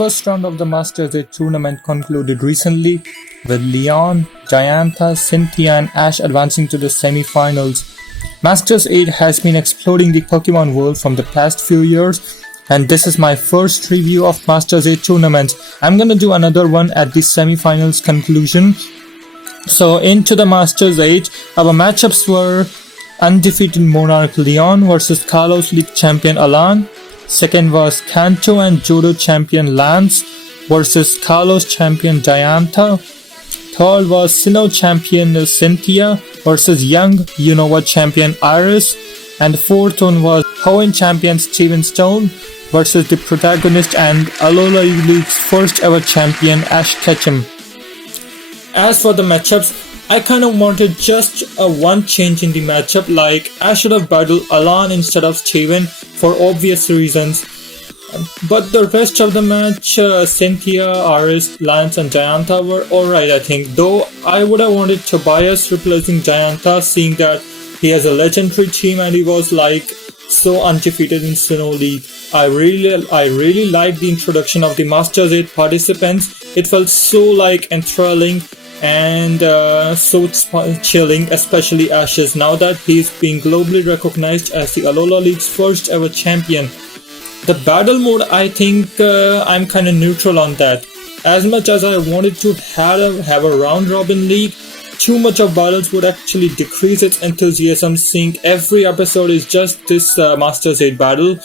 first round of the Masters 8 tournament concluded recently, with Leon, Diantha, Cynthia and Ash advancing to the semi-finals. Masters 8 has been exploding the Pokemon world from the past few years, and this is my first review of Masters 8 tournament. I'm gonna do another one at the semi-finals conclusion. So into the Masters 8, our matchups were undefeated Monarch Leon versus Kalos League champion Alain. Second was Kanto and Johto champion Lance versus Kalos champion Diantha. Third was Sinnoh champion Cynthia versus young Unova champion Aries. And the fourth one was Hoenn champion Steven Stone versus the protagonist and Alola League's first ever champion Ash Ketchum. As for the matchups, I kind of wanted just one change in the matchup, like I should have battled Alain instead of Steven for obvious reasons. But the rest of the match, Cynthia, Aries, Lance and Diantha were alright I think, though I would have wanted Tobias replacing Diantha, seeing that he has a legendary team and he was like so undefeated in Sinnoh League. I really liked the introduction of the Masters 8 participants. It felt so like enthralling and so chilling, especially Ashes, now that he's being globally recognized as the Alola League's first ever champion. The battle mode, I think I'm kind of neutral on that. As much as I wanted to have a round robin league, too much of battles would actually decrease its enthusiasm, seeing every episode is just this Masters 8 battle.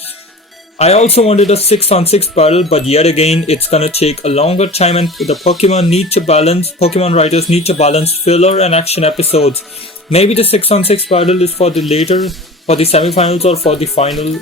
I also wanted a 6-on-6 battle, but yet again it's gonna take a longer time and the Pokemon writers need to balance filler and action episodes. Maybe the 6-on-6 battle is for the later, for the semifinals or for the final,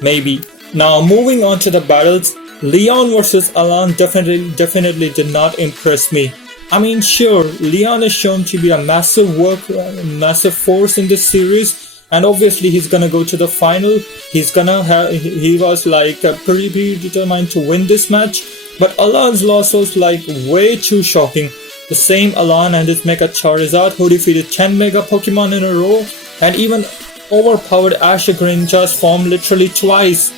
maybe. Now moving on to the battles, Leon versus Alain definitely did not impress me. I mean, sure, Leon is shown to be a massive force in this series, and obviously he's gonna go to the final. He was like pretty determined to win this match, but Alain's loss was like way too shocking. The same Alain and his Mega Charizard, who defeated 10 Mega Pokemon in a row, and even overpowered Ash Greninja's form literally twice.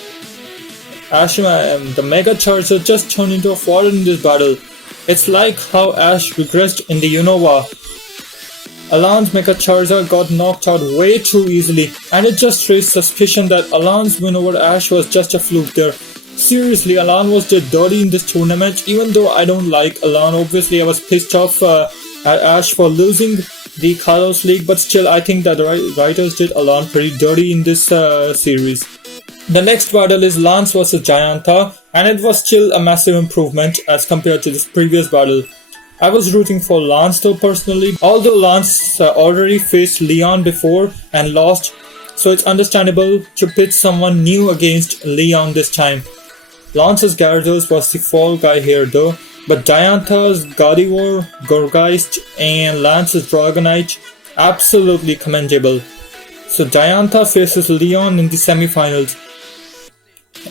The Mega Charizard just turned into a fodder in this battle. It's like how Ash regressed in the Unova. Alain's Mega Charizard got knocked out way too easily, and it just raised suspicion that Alain's win over Ash was just a fluke there. Seriously, Alain was did dirty in this tournament. Even though I don't like Alain, obviously I was pissed off at Ash for losing the Kalos League, but still I think that the writers did Alain pretty dirty in this series. The next battle is Lance vs Diantha, and it was still a massive improvement as compared to this previous battle. I was rooting for Lance though personally, although Lance already faced Leon before and lost, so it's understandable to pit someone new against Leon this time. Lance's Gyarados was the fall guy here though, but Diantha's Gardevoir, Gourgeist and Lance's Dragonite absolutely commendable. So Diantha faces Leon in the semi-finals.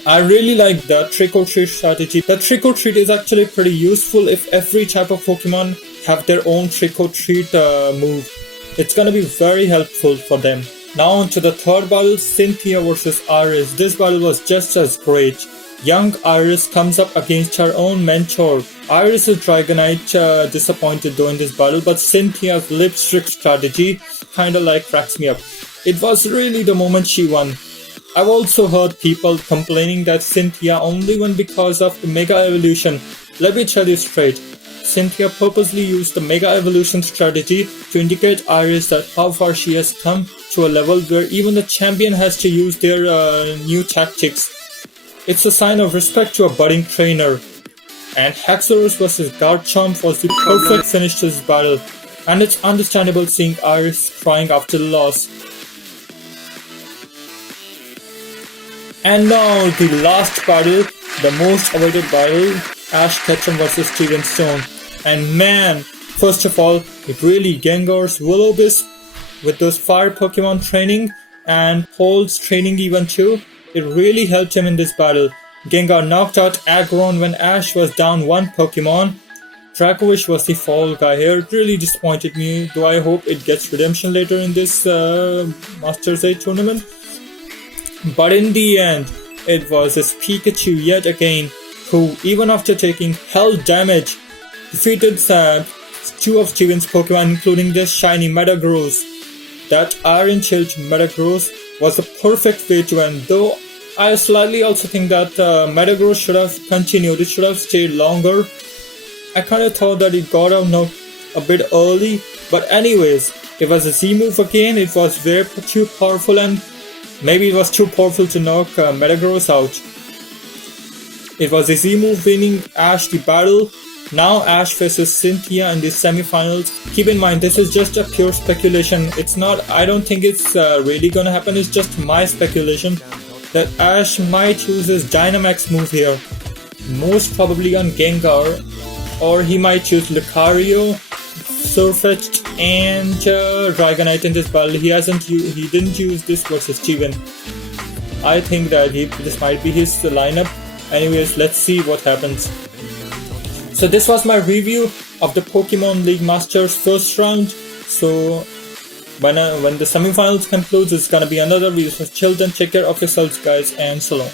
I really like the trick or treat strategy. The trick or treat is actually pretty useful if every type of Pokemon have their own trick or treat move. It's gonna be very helpful for them. Now on to the third battle, Cynthia versus Aries. This battle was just as great. Young Aries comes up against her own mentor. Aries' Dragonite disappointed though in this battle, but Cynthia's lipstick strategy kinda like cracks me up. It was really the moment she won. I've also heard people complaining that Cynthia only won because of the Mega Evolution. Let me tell you straight, Cynthia purposely used the Mega Evolution strategy to indicate Aries that how far she has come to a level where even the champion has to use their new tactics. It's a sign of respect to a budding trainer. And Haxorus vs Garchomp was the perfect finish to this battle, and it's understandable seeing Aries crying after the loss. And now the last battle, the most awaited battle, Ash Ketchum vs Steven Stone. And man, first of all, it really Gengar's Will-O-Wisp with those fire Pokemon training and Holds training even too. It really helped him in this battle. Gengar knocked out Aggron when Ash was down one Pokemon. Dracovish was the fall guy here. It really disappointed me, though I hope it gets redemption later in this Masters 8 tournament. But in the end, it was his Pikachu yet again. who, even after taking hell damage, defeated two of Steven's Pokemon, including the shiny Metagross. That Iron Chill Metagross was the perfect way to end, though I slightly also think that Metagross should have continued, it should have stayed longer. I kind of thought that it got out knocked a bit early, but anyways, it was a Z move again, it was very too powerful, and maybe it was too powerful to knock Metagross out. It was a Z move winning Ash the battle. Now Ash faces Cynthia in the semifinals. Keep in mind, this is just a pure speculation. It's not, I don't think it's really gonna happen. It's just my speculation that Ash might use his Dynamax move here. Most probably on Gengar. Or he might choose Lucario, Surfetch'd, and Dragonite in this battle. He didn't use this versus Steven. I think that this might be his lineup. Anyways, let's see what happens. So this was my review of the Pokemon League Masters first round. So when the semifinals concludes, it's gonna be another video. So till then, take care of yourselves, guys, and so long.